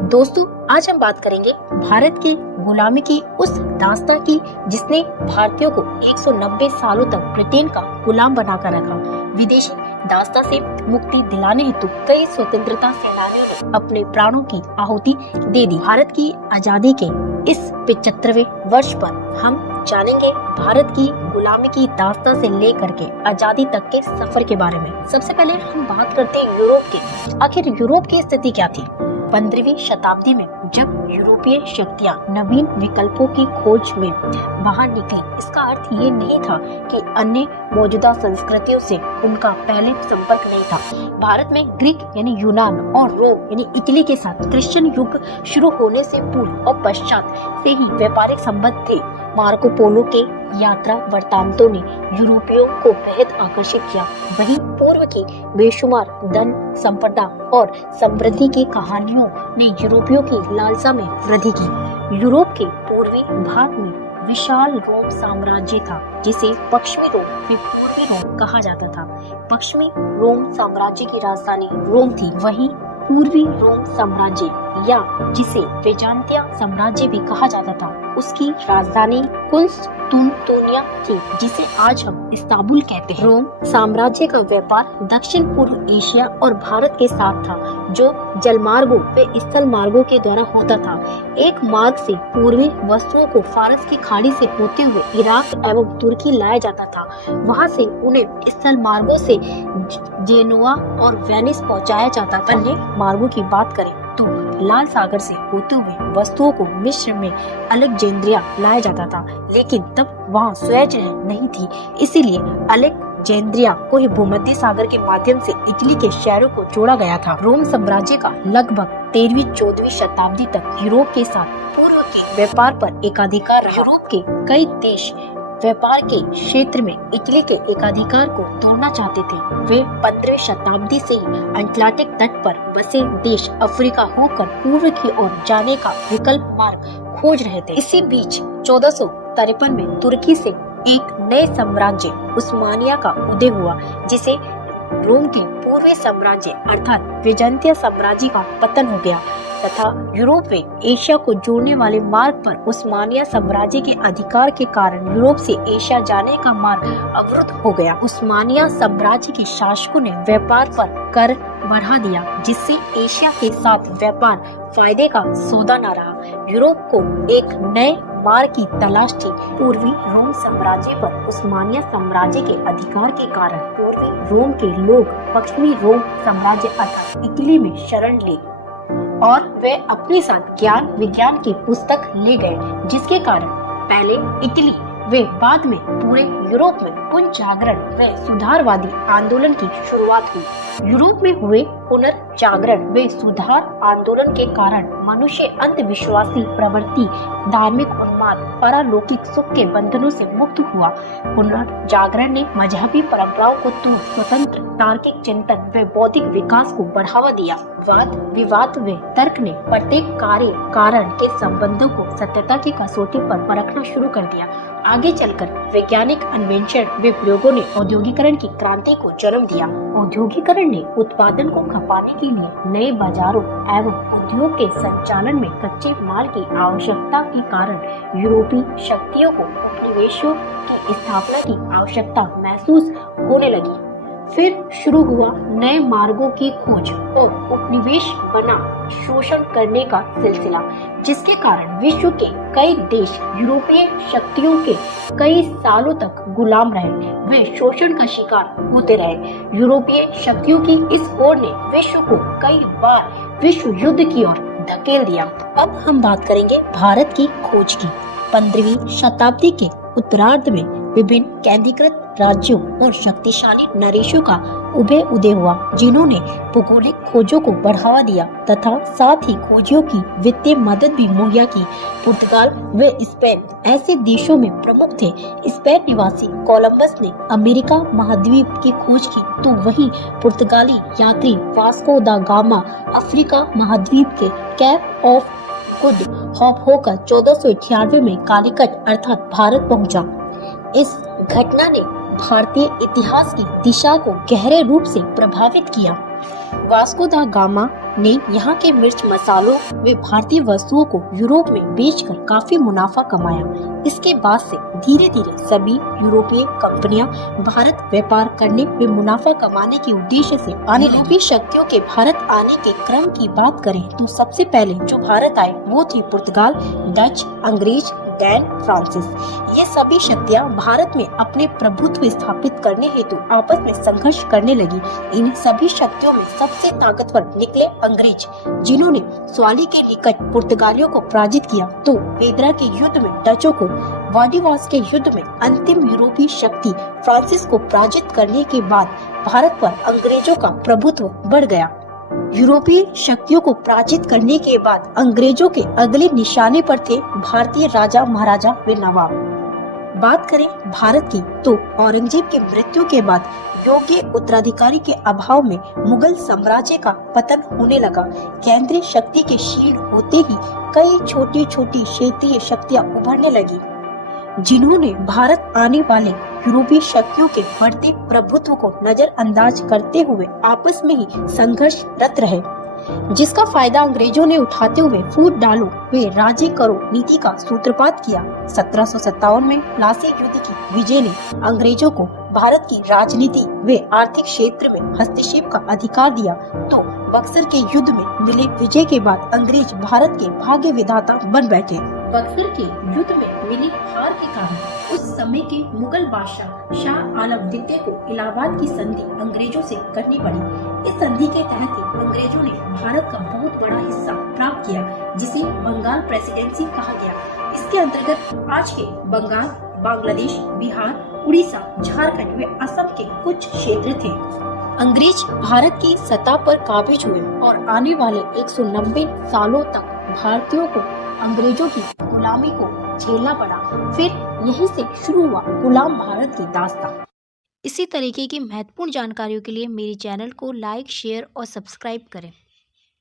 दोस्तों, आज हम बात करेंगे भारत की गुलामी की उस दास्तां की जिसने भारतीयों को 190 सालों तक ब्रिटेन का गुलाम बनाकर रखा। विदेशी दास्तां से मुक्ति दिलाने हेतु कई स्वतंत्रता सेनानियों ने अपने प्राणों की आहुति दे दी। भारत की आजादी के इस 75वें वर्ष पर हम जानेंगे भारत की गुलामी की दास्तां से लेकर के आजादी तक के सफर के बारे में। सबसे पहले हम बात करते हैं यूरोप की। आखिर यूरोप की स्थिति क्या थी? 15वीं शताब्दी में जब यूरोपीय शक्तियां नवीन विकल्पों की खोज में बाहर निकली, इसका अर्थ ये नहीं था कि अन्य मौजूदा संस्कृतियों से उनका पहले संपर्क नहीं था। भारत में ग्रीक यानी यूनान और रोम यानी इटली के साथ क्रिश्चियन युग शुरू होने से पूर्व और पश्चात से ही व्यापारिक संबंध थे। मार्को पोलो के यात्रा वृत्तांतों ने यूरोपियों को बेहद आकर्षित किया। वहीं पूर्व की बेशुमार धन संपदा और समृद्धि की कहानियों ने यूरोपियों की लालसा में वृद्धि की। यूरोप के पूर्वी भाग में विशाल रोम साम्राज्य था, जिसे पश्चिमी रोम व पूर्वी रोम कहा जाता था। पश्चिमी रोम साम्राज्य की राजधानी रोम थी, वहीं पूर्वी रोम साम्राज्य या जिसे बेजांतिया साम्राज्य भी कहा जाता था, उसकी राजधानी कुंस्तुनतुनिया थी, जिसे आज हम इस्तांबुल कहते हैं। रोम साम्राज्य का व्यापार दक्षिण पूर्व एशिया और भारत के साथ था, जो जलमार्गों व स्थल मार्गों के द्वारा होता था। एक मार्ग से पूर्वी वस्तुओं को फारस की खाड़ी से होते हुए इराक एवं तुर्की लाया जाता था। वहां से उन्हें स्थल मार्गों से जेनोआ और वेनिस पहुंचाया जाता था। अन्य मार्गों की बात करें तो लाल सागर से होते हुए वस्तुओं को मिस्र में अलेक्जेंड्रिया लाया जाता था, लेकिन तब वहां सुएज नहीं थी, इसीलिए अलेक्जेंड्रिया को ही भूमध्य सागर के माध्यम से इटली के शहरों को जोड़ा गया था। रोम साम्राज्य का लगभग 13वीं-14वीं शताब्दी तक यूरोप के साथ पूर्व के व्यापार पर एकाधिकार रहा। यूरोप के कई देश व्यापार के क्षेत्र में इटली के एकाधिकार को तोड़ना चाहते थे। वे 15वीं शताब्दी से ही अटलांटिक तट पर बसे देश अफ्रीका होकर पूर्व की ओर जाने का विकल्प मार्ग खोज रहे थे। इसी बीच 1453 में तुर्की से एक नए साम्राज्य उस्मानिया का उदय हुआ, जिसे रोम के पूर्वी साम्राज्य अर्थात बीजांतिया साम्राज्य का पतन हो गया तथा यूरोप में एशिया को जोड़ने वाले मार्ग पर उस्मानिया साम्राज्य के अधिकार के कारण यूरोप से एशिया जाने का मार्ग अवरुद्ध हो गया। उस्मानिया साम्राज्य के शासकों ने व्यापार पर कर बढ़ा दिया, जिससे एशिया के साथ व्यापार फायदे का सौदा न रहा। यूरोप को एक नए मार्ग की तलाश थी। पूर्वी रोम साम्राज्य पर उस्मानिया साम्राज्य के अधिकार के कारण पूर्वी रोम के लोग पश्चिमी रोम साम्राज्य अर्थात इटली में शरण ले और वे अपने साथ ज्ञान विज्ञान की पुस्तक ले गए, जिसके कारण पहले इटली वे बाद में पूरे यूरोप में पुनर्जागरण व सुधारवादी आंदोलन की शुरुआत हुई। यूरोप में हुए पुनर्जागरण व सुधार आंदोलन के कारण मनुष्य अंधविश्वासी प्रवृत्ति, धार्मिक उन्माद, पारलौकिक सुख के बंधनों से मुक्त हुआ। पुनर्जागरण ने मजहबी परंपराओं को तोड़ स्वतंत्र तार्किक चिंतन व बौद्धिक विकास को बढ़ावा दिया। वाद विवाद व तर्क ने प्रत्येक कार्य कारण के संबंधों को सत्यता की कसौटी पर परखना शुरू कर दिया। आगे चलकर वैज्ञानिक अन्वेषण व प्रयोगों ने औद्योगिकरण की क्रांति को जन्म दिया। औद्योगिकरण ने उत्पादन को खपाने के लिए नए बाजारों एवं उद्योग के संचालन में कच्चे माल की आवश्यकता के कारण यूरोपीय शक्तियों को उपनिवेशों की स्थापना की आवश्यकता महसूस होने लगी। फिर शुरू हुआ नए मार्गों की खोज और उपनिवेश बना शोषण करने का सिलसिला, जिसके कारण विश्व के कई देश यूरोपीय शक्तियों के कई सालों तक गुलाम रहे। वे शोषण का शिकार होते रहे। यूरोपीय शक्तियों की इस ओर ने विश्व को कई बार विश्व युद्ध की ओर धकेल दिया। अब हम बात करेंगे भारत की खोज की। 15वीं शताब्दी के उत्तरार्ध में विभिन्न केंद्रीकृत राज्यों और शक्तिशाली नरेशों का उदय हुआ, जिन्होंने भौगोलिक खोजों को बढ़ावा दिया तथा साथ ही खोजियों की वित्तीय मदद भी मुहैया की। पुर्तगाल व स्पेन ऐसे देशों में प्रमुख थे। स्पेन निवासी कोलंबस ने अमेरिका महाद्वीप की खोज की, तो वहीं पुर्तगाली यात्री वास्को दा गामा अफ्रीका महाद्वीप के कैप ऑफ गुड होप होकर 1498 में कालीकट अर्थात भारत पहुंचा। इस घटना ने भारतीय इतिहास की दिशा को गहरे रूप से प्रभावित किया। वास्को दा गामा ने यहाँ के मिर्च मसालों व भारतीय वस्तुओं को यूरोप में बेचकर काफी मुनाफा कमाया। इसके बाद से धीरे धीरे सभी यूरोपीय कंपनियां भारत व्यापार करने व मुनाफा कमाने के उद्देश्य से आने लगी। यूरोपीय शक्तियों के भारत आने के क्रम की बात करें तो सबसे पहले जो भारत आए वो थे पुर्तगाल, डच, अंग्रेज, डैन, फ्रांसिस। ये सभी शक्तियां भारत में अपने प्रभुत्व स्थापित करने हेतु आपस में संघर्ष करने लगी। इन सभी शक्तियों में सबसे ताकतवर निकले अंग्रेज, जिन्होंने स्वाली के निकट पुर्तगालियों को पराजित किया। तो वेदरा के युद्ध में डचों को, वाडिवास के युद्ध में अंतिम यूरोपीय शक्ति फ्रांसिस को पराजित करने के बाद भारत पर अंग्रेजों का प्रभुत्व बढ़ गया। यूरोपीय शक्तियों को पराजित करने के बाद अंग्रेजों के अगले निशाने पर थे भारतीय राजा महाराजा व नवाब। बात करें भारत की तो औरंगजेब की मृत्यु के बाद योग्य उत्तराधिकारी के अभाव में मुगल साम्राज्य का पतन होने लगा। केंद्रीय शक्ति के क्षीण होते ही कई छोटी छोटी क्षेत्रीय शक्तियां उभरने लगी, जिन्होंने भारत आने वाले यूरोपीय शक्तियों के बढ़ते प्रभुत्व को नजरअंदाज करते हुए आपस में ही संघर्षरत रहे, जिसका फायदा अंग्रेजों ने उठाते हुए फूट डालो वे राज्य करो नीति का सूत्रपात किया। 1757 में प्लासी युद्ध की विजय ने अंग्रेजों को भारत की राजनीति व आर्थिक क्षेत्र में हस्तक्षेप का अधिकार दिया। तो बक्सर के युद्ध में मिले विजय के बाद अंग्रेज भारत के भाग्य विधाता बन बैठे। बक्सर के युद्ध में मिली हार के कारण उस समय के मुगल बादशाह शाह आलम द्वितीय को इलाहाबाद की संधि अंग्रेजों से करनी पड़ी। इस संधि के तहत ही अंग्रेजों ने भारत का बहुत बड़ा हिस्सा प्राप्त किया, जिसे बंगाल प्रेसिडेंसी कहा गया। इसके अंतर्गत आज के बंगाल, बांग्लादेश, बिहार, उड़ीसा, झारखंड व असम के कुछ क्षेत्र थे। अंग्रेज भारत की सतह पर काबिज हुए और आने वाले 190 सालों तक भारतीयों को अंग्रेजों की गुलामी को झेलना पड़ा। फिर यहीं से शुरू हुआ गुलाम भारत की दास्तां। इसी तरीके की महत्वपूर्ण जानकारियों के लिए मेरे चैनल को लाइक, शेयर और सब्सक्राइब करें।